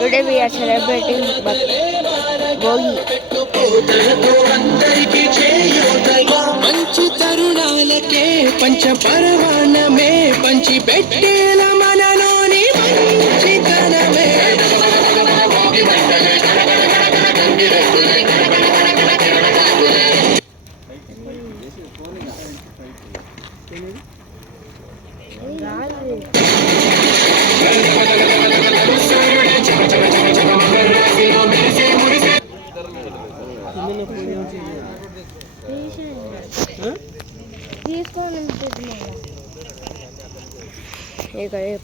Today we are celebrating Bogi. మంచి తరుణాలకే పంచ పరవాణమే పంచి పెట్టేల మనలోని మంచితనమే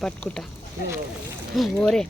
పట్టుకుంటా ఓరే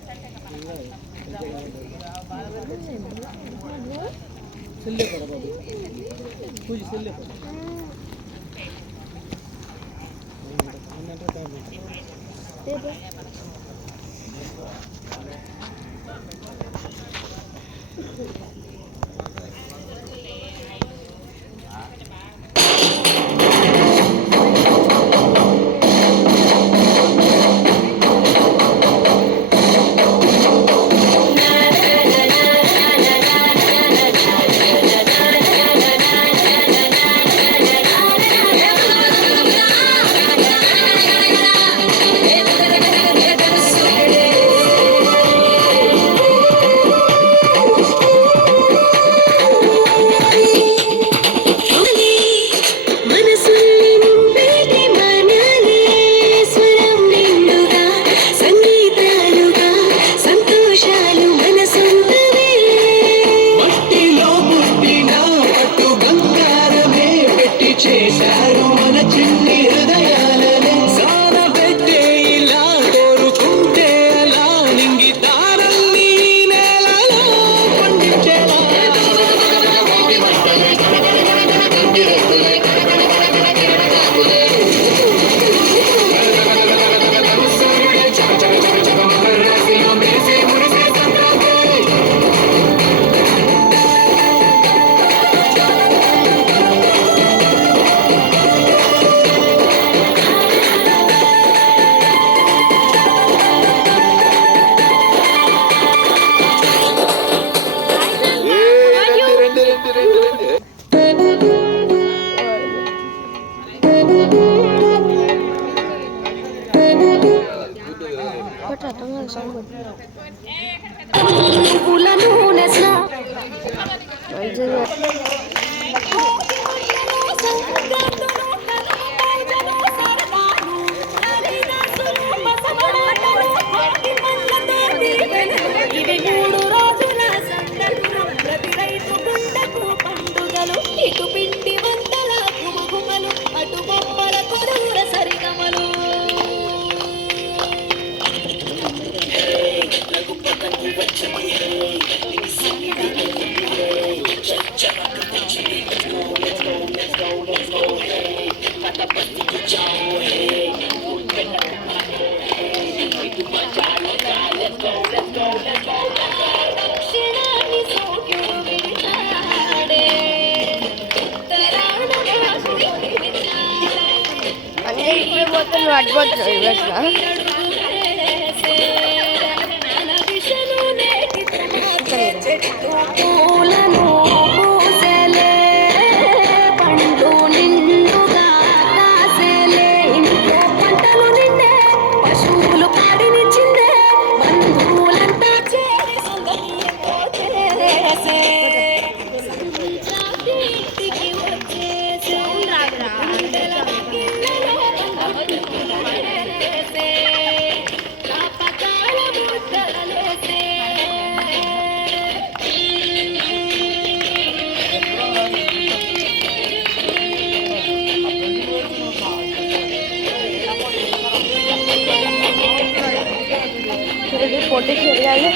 फोटो खेल जाएंगे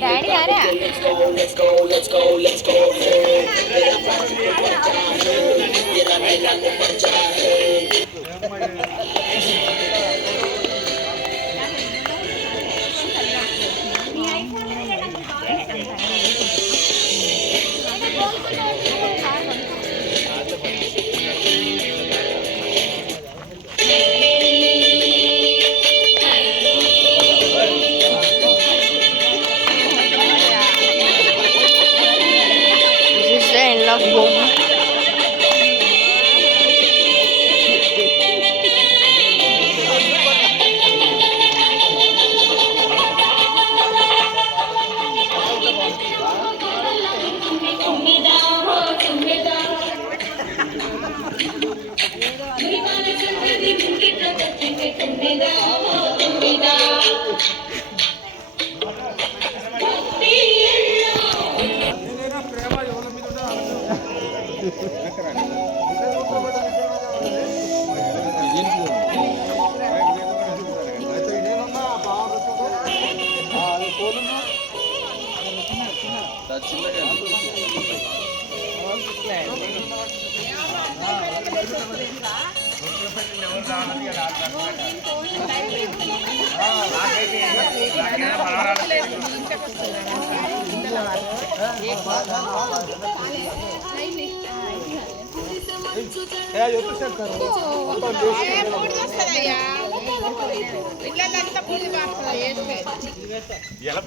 डैडी आ रहा है festival of Bogi.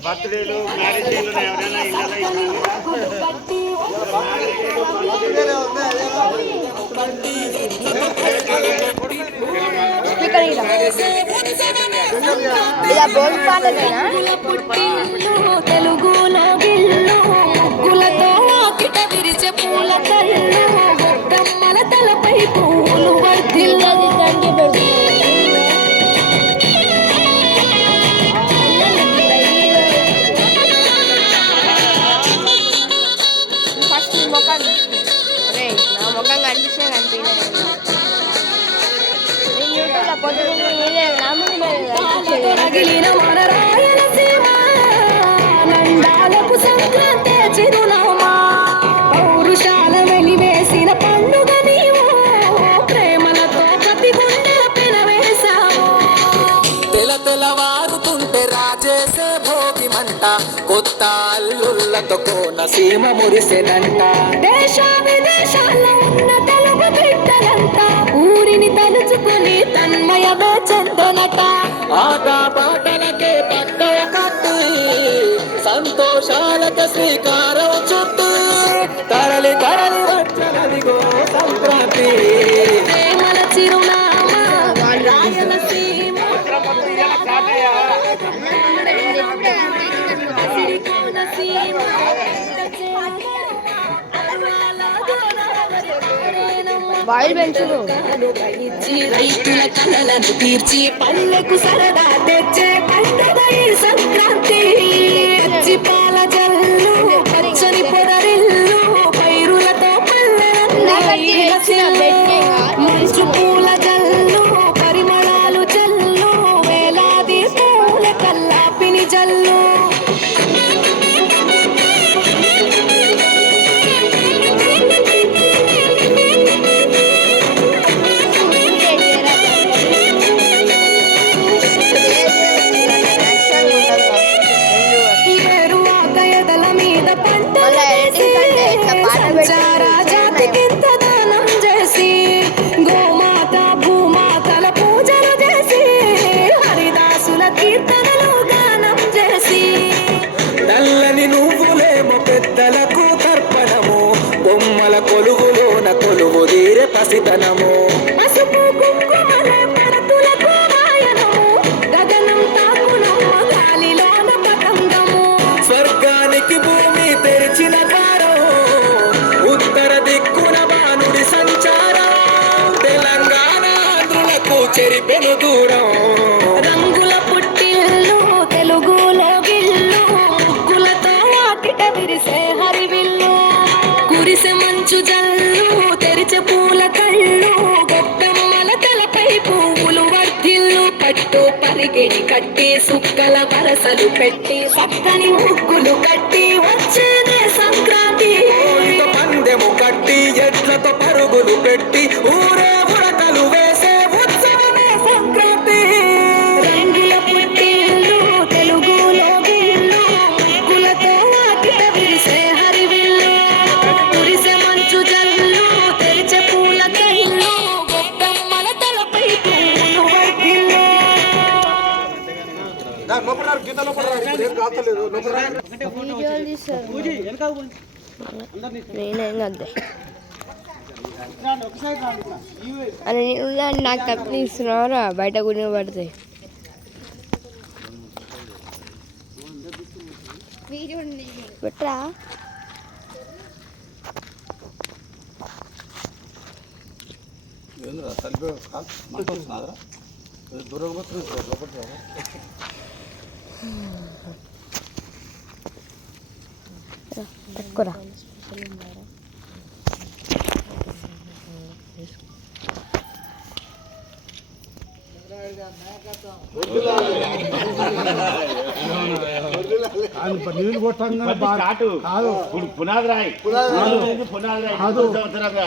బర్త్డేలు మ్యారేజ్ తెలుగులో గిల్లు ముగ్గులతో వాకిట విరిచే పూల కళ్ళు గొట్టమ్మల తలపై పూలు వర్ధిల్లు ఫస్ట్ ముఖం రే నా ముఖం కనిపిస్తే కనిపించలేదు నేను యూట్యూబ్లో పొద్దున్నే రగిలిన మన రాయలసీమ నందాలకు సంక్రాంతి చిరునామా పౌరుషాల వెలివేసిన పండుగ నీవు ప్రేమలతో ప్రతి గుండె పెనవేశావు తెలవారుతుంటే రాజేసే భోగి మంట కొత్త అల్లుళ్ళతో కోనసీమ మురిసెనంట దేశ విదేశాల్లో ఉన్న తెలుగు బిడ్డలంతా ఊరిని తలుచుకుని తన్మయమే చెందనట ఆట పాటలకే పట్టయ కట్టి సంతోషాలకి శ్రీకారం చుట్టి తరలి తరలి వచ్చనదిగో సంక్రాంతి ప్రేమల చిరునామా రాయలసీమ కోనసీమ బాయిల్ పెంచులు ఇచ్చి రైతుల కలలను తీర్చి పల్లెకు సరదా తెచ్చే పండుగ ఈ సంక్రాంతి పచ్చి పాల జల్లు పచ్చని పొదరిల్లు పైరులతో మంచు పూల జల్లు పరిమళాలు జల్లు వేలాది పూల కల్లాపిని జల్లు జాతికింత దానం చేసి గోమాత భూమాతల పూజలు చేసి హరిదాసుల కీర్తనలు గానం చేసి నల్లని నువ్వులేమో పెద్దలకు తర్పణము బొమ్మల కొలువులోన కొలువు తీరే పసితనము పసుపు కుంకుమల పడతులకు వాయనము గగనం తాకునమ్మ గాలిలోన పతంగము స్వర్గానికి భూమి తెరిచిన ద్వారం ఉత్తర దిక్కున బాణుడి సంచారం తెలంగాణ ఆంధ్రులకు చెరిపెను దూరం రంగుల పుట్టిల్లు తెలుగులో గిల్లు ముగ్గులతో వాకిట విరిసే హరివిల్లు కురిసె మంచు జల్లు తెరిచే పూల కళ్ళు గొప్పమ్మల తలపై పువ్వులు వర్ధిల్లు పట్టు పరిగెడి కట్టి సుక్కల వరసలు పెట్టి పక్కని ముగ్గులు కట్టి వచ్చేదే సంక్రాంతి పందెము కట్టి ఎడ్లతో పరుగులు పెట్టి ఊరే ఉడతలు వేసే ఉత్సవమే సంక్రాంతి రంగుల పుట్టిల్లు తెలుగులో గిల్లు ముగ్గులతో వాకిట విరిసే హరివిల్లు కురిసె మంచు జల్లు తెరిచే పూల కళ్ళు గొప్పమ్మల తలపై పువ్వులు వర్ధిల్లు వీడియోలు తీస్తారు నేనేం వద్దే అని నాకు తప్పని ఇస్తున్నారా బయట గుడి పడితే పెట్టరా తక్కువరా నీళ్ళు కొట్టంగానే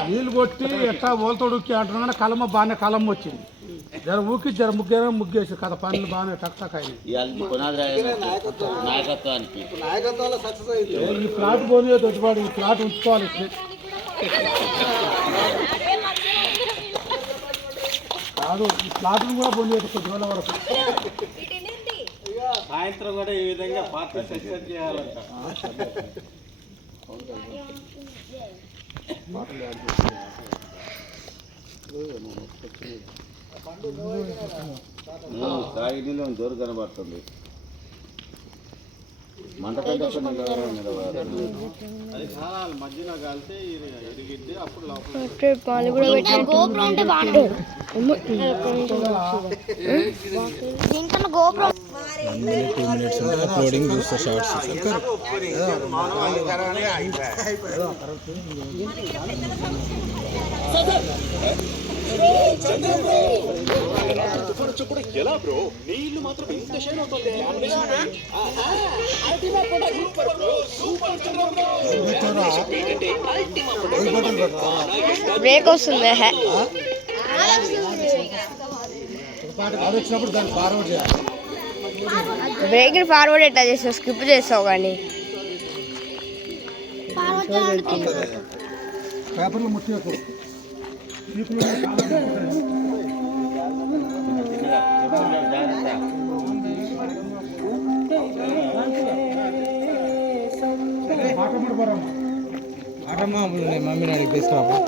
నీళ్ళు కొట్టి ఎట్లా ఓలతోడుక్కి అంటున్నా కలమ బాగానే కలమ వచ్చింది జర ఊకి జర ముగ్గేసి కదా పనులు బాగానే టక్ అయినాయి ఈ ప్లాట్ పోనీ తోటిపాడు ఈ ప్లాట్ ఉంచుకోవాలి కాదు ఈ ప్లాట్ను కూడా పోనీ కొద్దివేళ వరకు సాయంత్రం కూడా ఈ విధంగా పార్టీ సెషన్ చేయాలంట సాగిలో దూరం కనబడుతుంది మంట మధ్యన కాలితే ఇరిగిద్ది అప్పుడు పాలు కూడా గోపురం ఉంటే బాగుంటుంది దీంట్లో గోపురం అప్లోడింగ్ చూస్తా షార్ట్స్ ఎలా బ్రో నీళ్లు మాత్రం ఇంత షైన్ అవుతుంది బ్రేక్ వస్తుంది బ్రేక్ ఫార్వర్డ్ ఎట్లా చేస్తావు స్కిప్ చేస్తావు కానీ పేపర్లు ముట్టేకు మమ్మీ నాడికి తీసుకురా